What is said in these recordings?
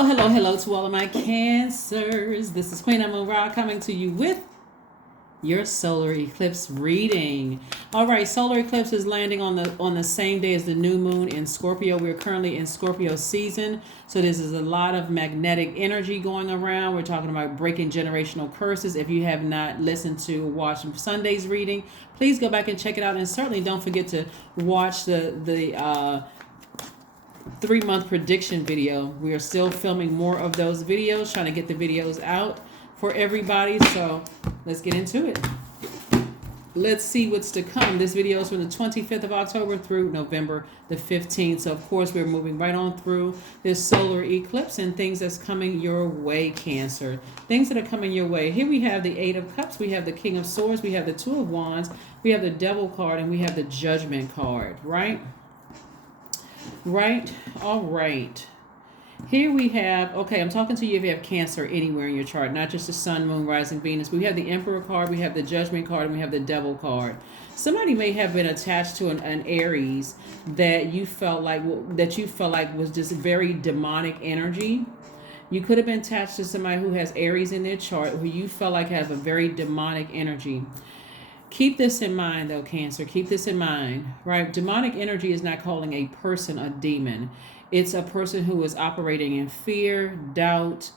Hello to all of my cancers. This is Queen Amun Ra coming to you with your solar eclipse reading. All right, solar eclipse is landing on the same day as the new moon in Scorpio. We're currently in Scorpio season, so this is a lot of magnetic energy going around. We're talking about breaking generational curses. If you have not listened to watch Sunday's reading, please go back and check it out, and certainly don't forget to watch the 3-month prediction video. We are still filming more of those videos, trying to get the videos out for everybody. So let's get into it. Let's see what's to come. This video is from the 25th of October through November the 15th. So of course we're moving right on through this solar eclipse and things that's coming your way, Cancer. Things that are coming your way. Here we have the 8 of Cups, we have the King of Swords, we have the 2 of Wands, we have the Devil card, and we have the Judgment card, right? Right. All right. Here we have, okay, I'm talking to you if you have Cancer anywhere in your chart, not just the Sun, Moon, Rising, Venus. We have the Emperor card, we have the Judgment card, and we have the Devil card. Somebody may have been attached to an Aries that you felt like was just very demonic energy. You could have been attached to somebody who has Aries in their chart who you felt like has a very demonic energy. Keep this in mind, though, Cancer. Keep this in mind, right? Demonic energy is not calling a person a demon. It's a person who is operating in fear, doubt,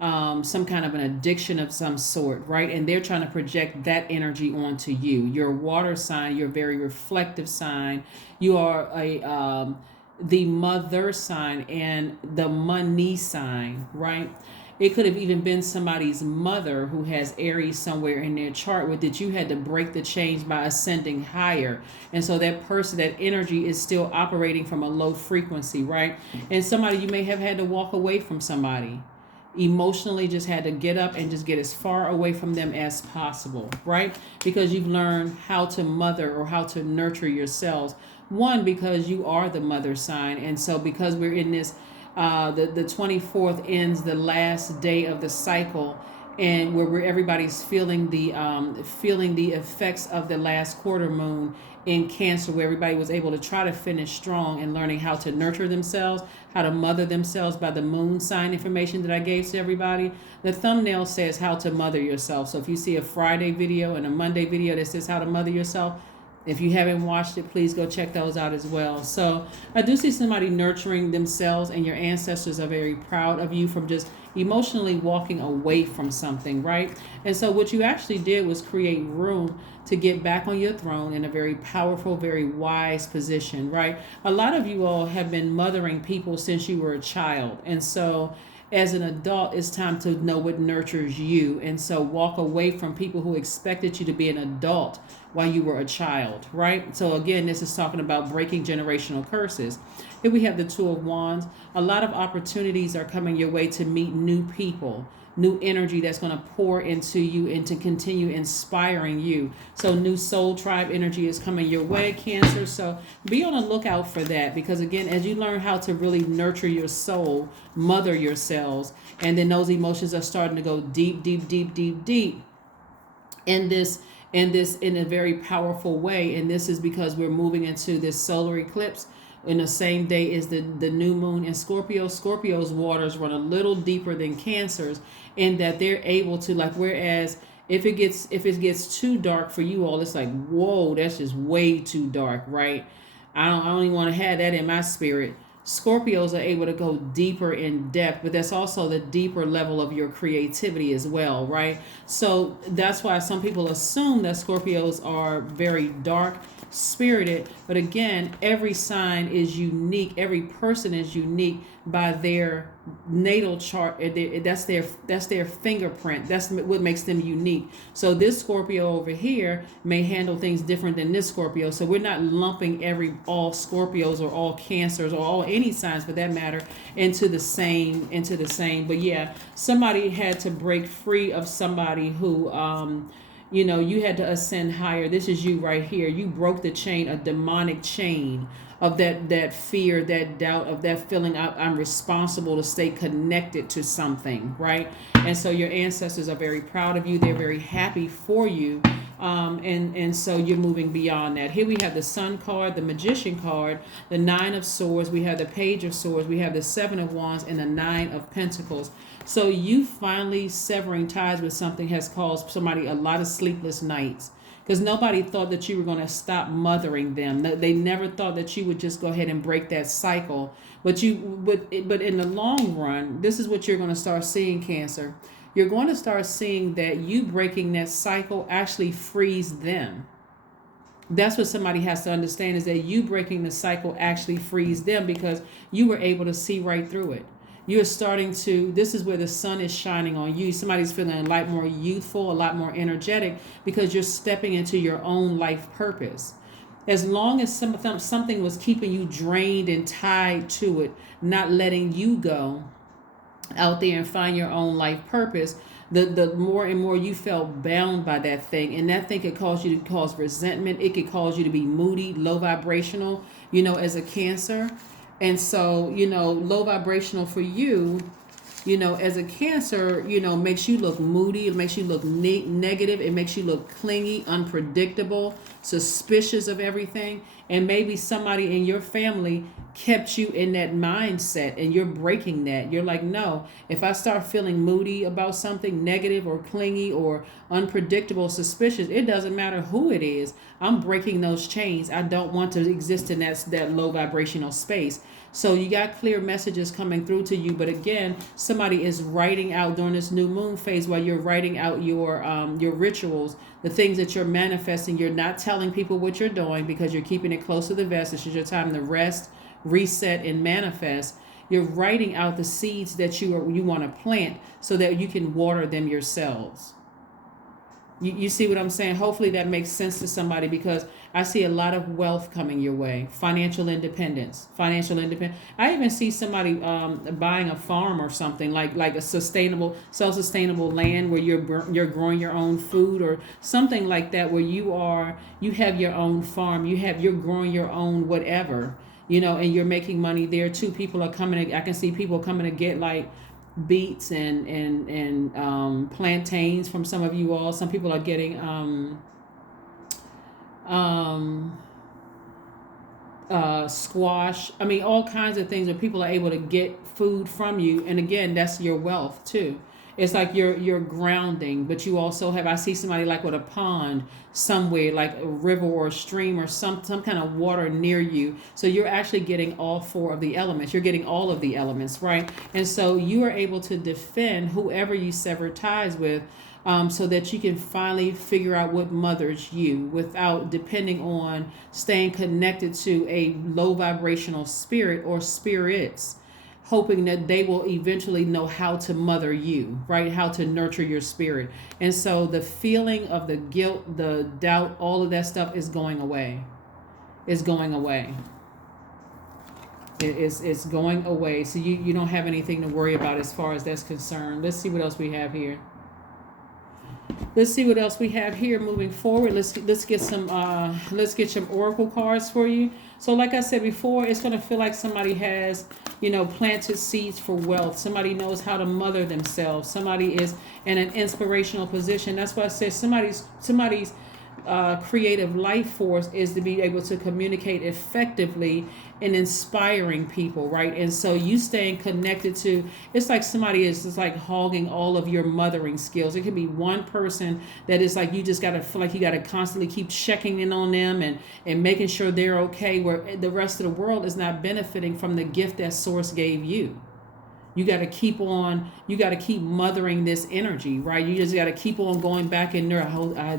some kind of an addiction of some sort, right? And they're trying to project that energy onto you. You're a water sign. You're a very reflective sign. You are the mother sign and the money sign, right? It could have even been somebody's mother who has Aries somewhere in their chart with that you had to break the chains by ascending higher. And so that person, that energy is still operating from a low frequency, right? And somebody, you may have had to walk away from somebody. Emotionally just had to get up and just get as far away from them as possible, right? Because you've learned how to mother or how to nurture yourselves. One, because you are the mother sign. And so because we're in this the 24th ends the last day of the cycle, and where everybody's feeling the effects of the last quarter moon in Cancer, where everybody was able to try to finish strong and learning how to nurture themselves, how to mother themselves by the moon sign information that I gave to everybody. The thumbnail says how to mother yourself. So if you see a Friday video and a Monday video that says how to mother yourself, if you haven't watched it, please go check those out as well. So I do see somebody nurturing themselves, and your ancestors are very proud of you from just emotionally walking away from something, right? And so what you actually did was create room to get back on your throne in a very powerful, very wise position, right? A lot of you all have been mothering people since you were a child. And so as an adult, it's time to know what nurtures you. And so walk away from people who expected you to be an adult while you were a child, right? So again, this is talking about breaking generational curses. Here we have the 2 of Wands. A lot of opportunities are coming your way to meet new people, new energy that's going to pour into you and to continue inspiring you. So new soul tribe energy is coming your way, Cancer. So be on the lookout for that, because again, as you learn how to really nurture your soul, mother yourselves, and then those emotions are starting to go deep, deep, deep, deep, deep in this in a very powerful way. And this is because we're moving into this solar eclipse in the same day is the new moon in Scorpio. Scorpio's waters run a little deeper than Cancer's, in that they're able to, like, whereas if it gets too dark for you all, it's like, whoa, that's just way too dark, right? I don't even want to have that in my spirit. Scorpios are able to go deeper in depth, but that's also the deeper level of your creativity as well, right? So that's why some people assume that Scorpios are very dark spirited, but again, every sign is unique. Every person is unique by their natal chart. That's their fingerprint. That's what makes them unique. So this Scorpio over here may handle things different than this Scorpio. So we're not lumping all Scorpios or all Cancers or all any signs for that matter into the same. But yeah, somebody had to break free of somebody who you had to ascend higher. This is you right here. You broke the chain, a demonic chain of that fear, that doubt, of that feeling I'm responsible to stay connected to something, right? And so your ancestors are very proud of you. They're very happy for you. And so you're moving beyond that. Here we have the Sun card, the Magician card, the Nine of Swords, we have the Page of Swords, we have the Seven of Wands, and the Nine of Pentacles. So you finally severing ties with something has caused somebody a lot of sleepless nights, because nobody thought that you were going to stop mothering them. They never thought that you would just go ahead and break that cycle. But in the long run, this is what you're going to start seeing, Cancer. You're going to start seeing that you breaking that cycle actually frees them. That's what somebody has to understand, is that you breaking the cycle actually frees them, because you were able to see right through it. You're starting to, this is where the sun is shining on you. Somebody's feeling a lot more youthful, a lot more energetic, because you're stepping into your own life purpose. As long as something was keeping you drained and tied to it, not letting you go out there and find your own life purpose, the more and more you felt bound by that thing. And that thing could cause you to cause resentment. It could cause you to be moody, low vibrational, as a Cancer. And so, low vibrational for you, as a Cancer, makes you look moody. It makes you look negative. It makes you look clingy, unpredictable, suspicious of everything. And maybe somebody in your family kept you in that mindset, and you're breaking that. You're like, no, if I start feeling moody about something, negative or clingy or unpredictable, suspicious, it doesn't matter who it is. I'm breaking those chains. I don't want to exist in that low vibrational space. So you got clear messages coming through to you. But again, somebody is writing out during this new moon phase, while you're writing out your rituals, the things that you're manifesting. You're not telling people what you're doing, because you're keeping it close to the vest. This is your time to rest, reset, and manifest. You're writing out the seeds that you want to plant, so that you can water them yourselves. You see what I'm saying? Hopefully that makes sense to somebody, because I see a lot of wealth coming your way. Financial independence. I even see somebody buying a farm or something, like a self-sustainable land where you're growing your own food, or something like that, where you have your own farm. You're growing your own whatever, and you're making money there too. I can see people coming to get like beets and plantains from some of you all. Some people are getting squash. I mean, all kinds of things where people are able to get food from you. And again, that's your wealth too. It's like you're grounding, but you also have, I see somebody like with a pond somewhere, like a river or a stream or some kind of water near you. So you're actually getting all four of the elements. You're getting all of the elements, right? And so you are able to defend whoever you sever ties with, so that you can finally figure out what mothers you, without depending on staying connected to a low vibrational spirit or spirits, hoping that they will eventually know how to mother you, right? How to nurture your spirit. And so the feeling of the guilt, the doubt, all of that stuff is going away. It's going away. It's going away. So you don't have anything to worry about as far as that's concerned. Let's see what else we have here. Moving forward. Let's get some oracle cards for you. So like I said before, it's going to feel like somebody has, planted seeds for wealth. Somebody knows how to mother themselves. Somebody is in an inspirational position. That's why I said somebody's creative life force is to be able to communicate effectively and inspiring people, right? And so you staying connected to, it's like somebody is just like hogging all of your mothering skills. It could be one person that is like, you just got to feel like you got to constantly keep checking in on them and making sure they're okay, where the rest of the world is not benefiting from the gift that source gave you. You got to keep mothering this energy, right? You just got to keep on going back in there. I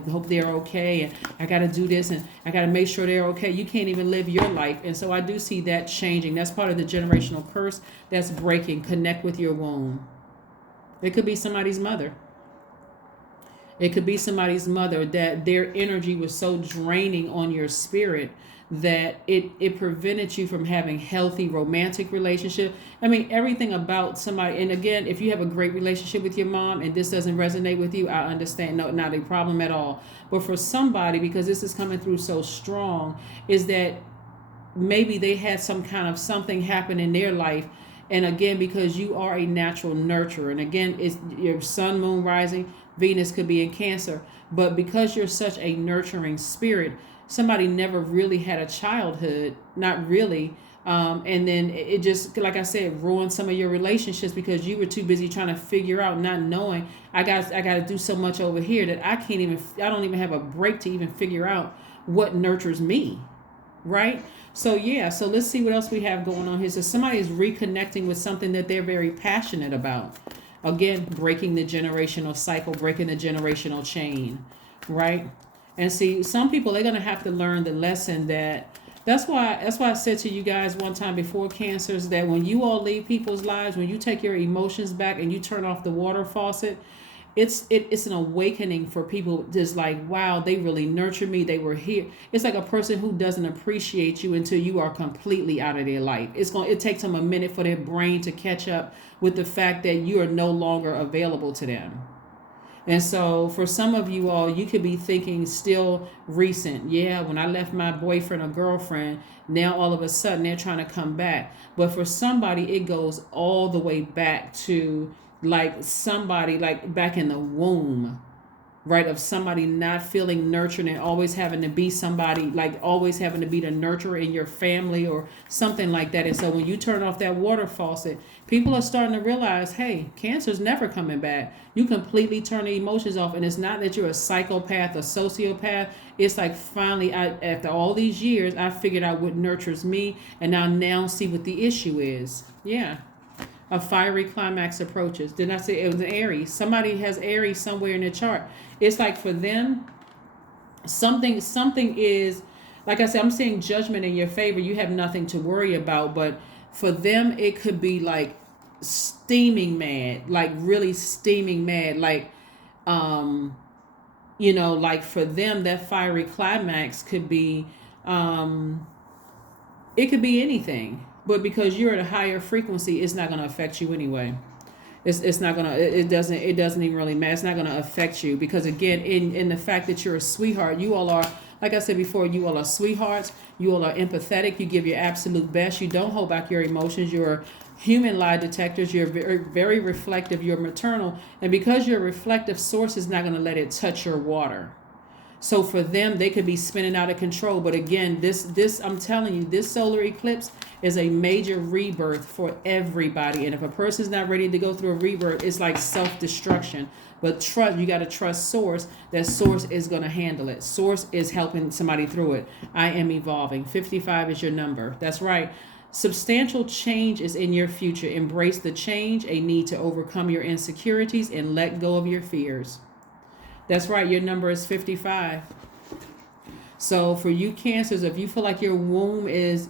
hope they're okay. And I got to do this, and I got to make sure they're okay. You can't even live your life. And so I do see that changing. That's part of the generational curse that's breaking. Connect with your womb. It could be somebody's mother. That their energy was so draining on your spirit that it prevented you from having healthy romantic relationship. I mean, everything about somebody. And again, if you have a great relationship with your mom and this doesn't resonate with you, I understand. No, not a problem at all. But for somebody, because this is coming through so strong, is that maybe they had some kind of something happen in their life, And again, because you are a natural nurturer, and again, it's your sun, moon, rising, Venus could be in Cancer, but because you're such a nurturing spirit, somebody never really had a childhood, not really. And then it just, like I said, ruined some of your relationships because you were too busy trying to figure out, not knowing I got to do so much over here that I don't even have a break to even figure out what nurtures me, right? So yeah, so let's see what else we have going on here. So somebody is reconnecting with something that they're very passionate about. Again, breaking the generational cycle, breaking the generational chain, right? And see, some people, they're gonna have to learn the lesson that that's why I said to you guys one time before, Cancers, that when you all leave people's lives, when you take your emotions back and you turn off the water faucet, it's an awakening for people. Just like, wow, they really nurtured me, they were here. It's like a person who doesn't appreciate you until you are completely out of their life. It takes them a minute for their brain to catch up with the fact that you are no longer available to them. And so for some of you all, you could be thinking still recent. Yeah, when I left my boyfriend or girlfriend, now all of a sudden they're trying to come back. But for somebody, it goes all the way back to like somebody like back in the womb, right? Of somebody not feeling nurtured and always having to be somebody, like always having to be the nurturer in your family or something like that. And so when you turn off that water faucet, people are starting to realize, hey, Cancer's never coming back. You completely turn the emotions off. And it's not that you're a psychopath or sociopath. It's like finally, after all these years, I figured out what nurtures me, and now see what the issue is. Yeah. A fiery climax approaches. Didn't I say it was an Aries? Somebody has Aries somewhere in their chart. It's like for them, something is, like I said, I'm seeing judgment in your favor. You have nothing to worry about. But for them, it could be like steaming mad, like really steaming mad. Like, like for them, that fiery climax could be, it could be anything. But because you're at a higher frequency, it's not going to affect you anyway. It's not gonna, it doesn't even really matter. It's not gonna affect you because again, in the fact that you're a sweetheart, you all are, like I said before, you all are sweethearts. You all are empathetic. You give your absolute best. You don't hold back your emotions. You're human lie detectors. You're very, very reflective. You're maternal, and because you're a reflective, source is not gonna let it touch your water. So for them, they could be spinning out of control. But again, this I'm telling you, this solar eclipse is a major rebirth for everybody. And if a person's not ready to go through a rebirth, it's like self-destruction. But trust, you got to trust source, that source is going to handle it. Source is helping somebody through it. I am evolving. 55 is your number. That's right. Substantial change is in your future. Embrace the change, a need to overcome your insecurities and let go of your fears. That's right. Your number is 55. So for you Cancers, if you feel like your womb is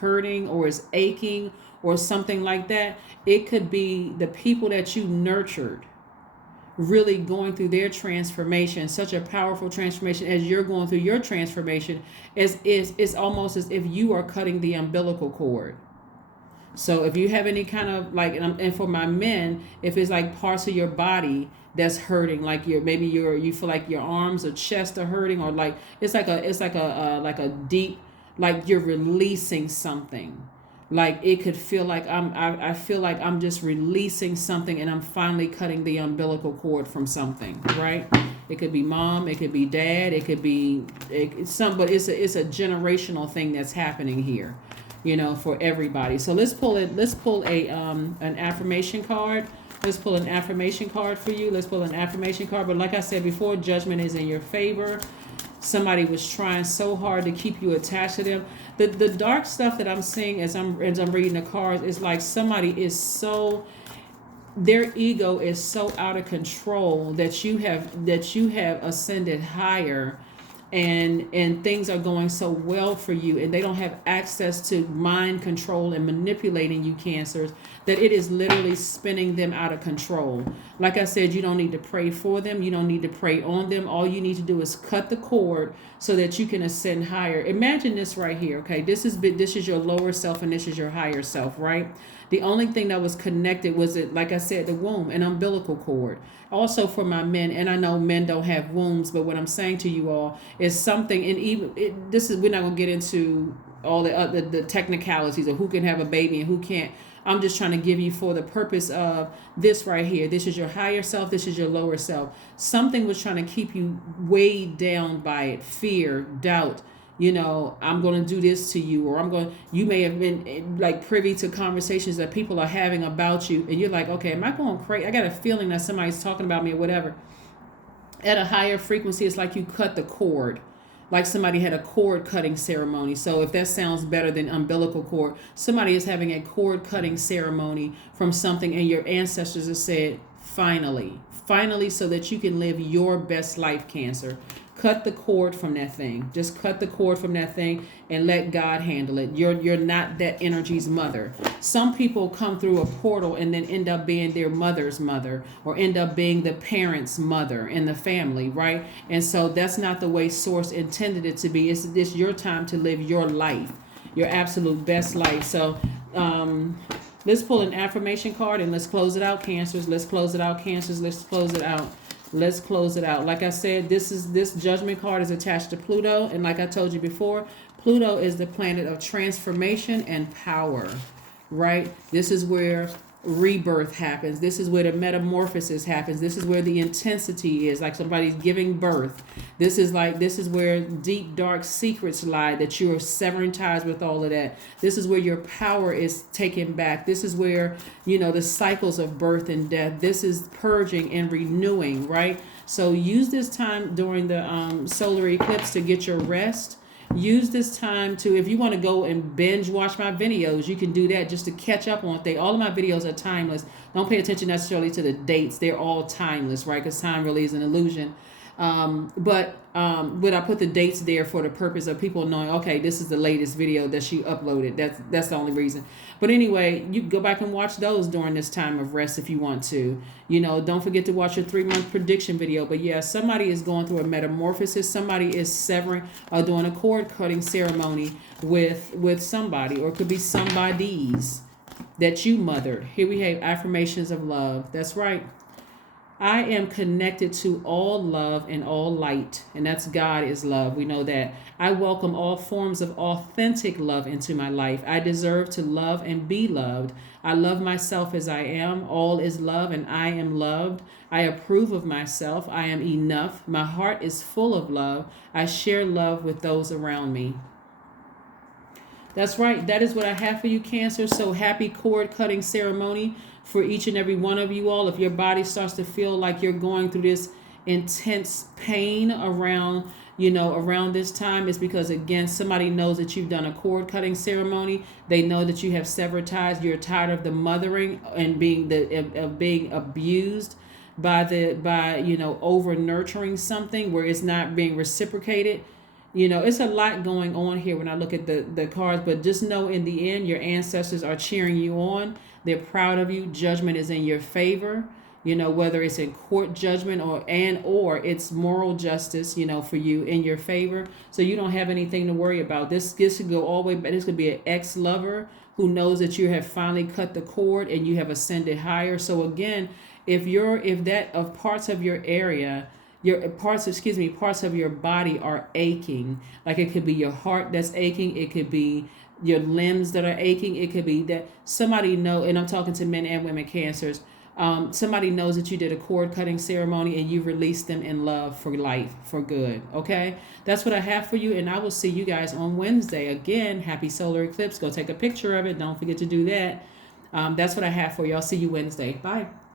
hurting or is aching or something like that, it could be the people that you nurtured really going through their transformation, such a powerful transformation as you're going through your transformation. It's almost as if you are cutting the umbilical cord. So if you have any kind of like, and for my men, if it's like parts of your body that's hurting, like you feel like your arms or chest are hurting, or like it's like a deep, like you're releasing something. Like it could feel like I feel like I'm just releasing something, and I'm finally cutting the umbilical cord from something, right? It could be mom, it could be dad, it could be but it's a generational thing that's happening here, for everybody. So let's pull a an affirmation card. Let's pull an affirmation card for you. Let's pull an affirmation card. But like I said before, judgment is in your favor. Somebody was trying so hard to keep you attached to them. The dark stuff that I'm seeing as I'm reading the cards is like somebody is so, their ego is so out of control that you have ascended higher, and things are going so well for you, and they don't have access to mind control and manipulating you Cancers, that it is literally spinning them out of control. Like I said, you don't need to pray for them, you don't need to pray on them. All you need to do is cut the cord so that you can ascend higher. Imagine this right here, okay? This is your lower self and this is your higher self, right? The only thing that was connected was it, like I said, the womb and umbilical cord. Also for my men, and I know men don't have wombs, but what I'm saying to you all is something, and even this is, we're not gonna get into all the other the technicalities of who can have a baby and who can't. I'm just trying to give you for the purpose of this right here. This is your higher self. This is your lower self. Something was trying to keep you weighed down by it. Fear, doubt. I'm going to do this to you, or you may have been like privy to conversations that people are having about you. And you're like, okay, am I going crazy? I got a feeling that somebody's talking about me or whatever. At a higher frequency, it's like you cut the cord. Like somebody had a cord cutting ceremony. So if that sounds better than umbilical cord, somebody is having a cord cutting ceremony from something, and your ancestors have said, finally, so that you can live your best life, Cancer. Cut the cord from that thing. Just cut the cord from that thing and let God handle it. You're not that energy's mother. Some people come through a portal and then end up being their mother's mother, or end up being the parent's mother in the family, right? And so that's not the way Source intended it to be. It's your time to live your life, your absolute best life. So let's pull an affirmation card and let's close it out, Cancers. Let's close it out, Cancers. Let's close it out. Let's close it out. Like I said, this judgment card is attached to Pluto. And like I told you before, Pluto is the planet of transformation and power, right? This is where rebirth happens. This is where the metamorphosis happens. This is where the intensity is, like somebody's giving birth. This is where deep, dark secrets lie, that you're severing ties with all of that. This is where your power is taken back. This is where, the cycles of birth and death. This is purging and renewing, right? So use this time during the solar eclipse to get your rest. Use this time to, if you want to go and binge watch my videos, you can do that just to catch up on things. All of my videos are timeless. Don't pay attention necessarily to the dates. They're all timeless, right? Because time really is an illusion. But I put the dates there for the purpose of people knowing, okay, this is the latest video that she uploaded. That's the only reason. But anyway, you go back and watch those during this time of rest if you want to. Don't forget to watch your 3-month prediction video. But yeah, somebody is going through a metamorphosis. Somebody is severing or doing a cord cutting ceremony with somebody, or it could be somebody's that you mothered. Here we have affirmations of love. That's right. I am connected to all love and all light, and that's God is love. We know that. I welcome all forms of authentic love into my life. I deserve to love and be loved. I love myself as I am. All is love, and I am loved. I approve of myself. I am enough. My heart is full of love. I share love with those around me. That's right. That is what I have for you, Cancer. So happy cord cutting ceremony for each and every one of you all. If your body starts to feel like you're going through this intense pain around this time, it's because, again, somebody knows that you've done a cord cutting ceremony. They know that you have severed ties. You're tired of the mothering and being abused by over nurturing something where it's not being reciprocated. It's a lot going on here when I look at the cards, but just know in the end, your ancestors are cheering you on. They're proud of you. Judgment is in your favor, whether it's in court judgment or it's moral justice, for you in your favor. So you don't have anything to worry about. This could go all the way back. This could be an ex-lover who knows that you have finally cut the cord and you have ascended higher. So again, if parts of your area, parts of your body are aching, like it could be your heart that's aching, it could be your limbs that are aching, it could be that somebody and I'm talking to men and women Cancers, somebody knows that you did a cord cutting ceremony and you released them in love for life, for good. Okay, that's what I have for you, and I will see you guys on Wednesday. Again, happy solar eclipse. Go take a picture of it. Don't forget to do that. That's what I have for you. I'll see you Wednesday. Bye.